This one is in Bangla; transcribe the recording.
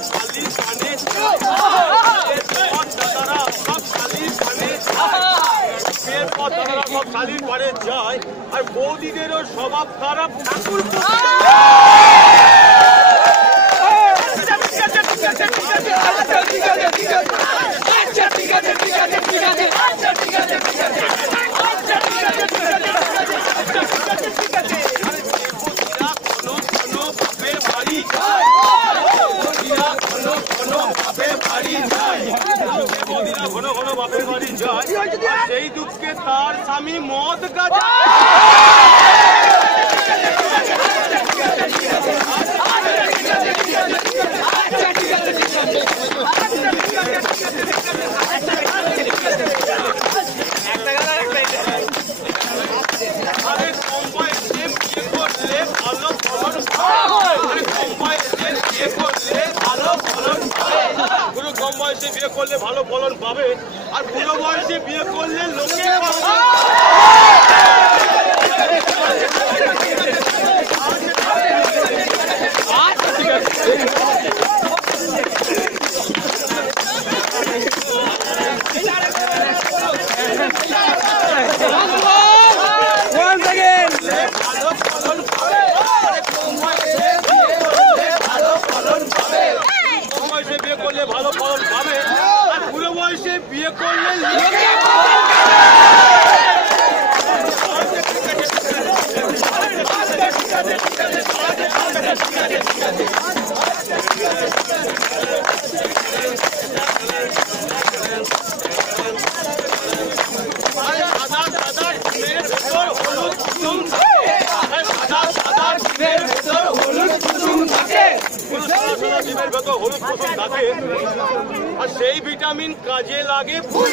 সব খালি পানে দাদারা সব খালি পানে এরপর দাদারা সব খালি পানে যায় আর বৌদিদেরও স্বভাব খারাপ ঠাকুর ঘন ঘন বাপের বাড়ি যায় সেই দুঃখে তার স্বামী মদ গাঁজা কম বয়সে বিয়ে করলে ভালো ফলন পাবে আর বুড়ো বয়সে বিয়ে করলে লোকে ভালো ফলন পাবে আর বুড়ো বয়সে বিয়ে করলে ডিমের ভেতর হলুদ কুসুম থাকে আর সেই ভিটামিন কাজে লাগে ফুল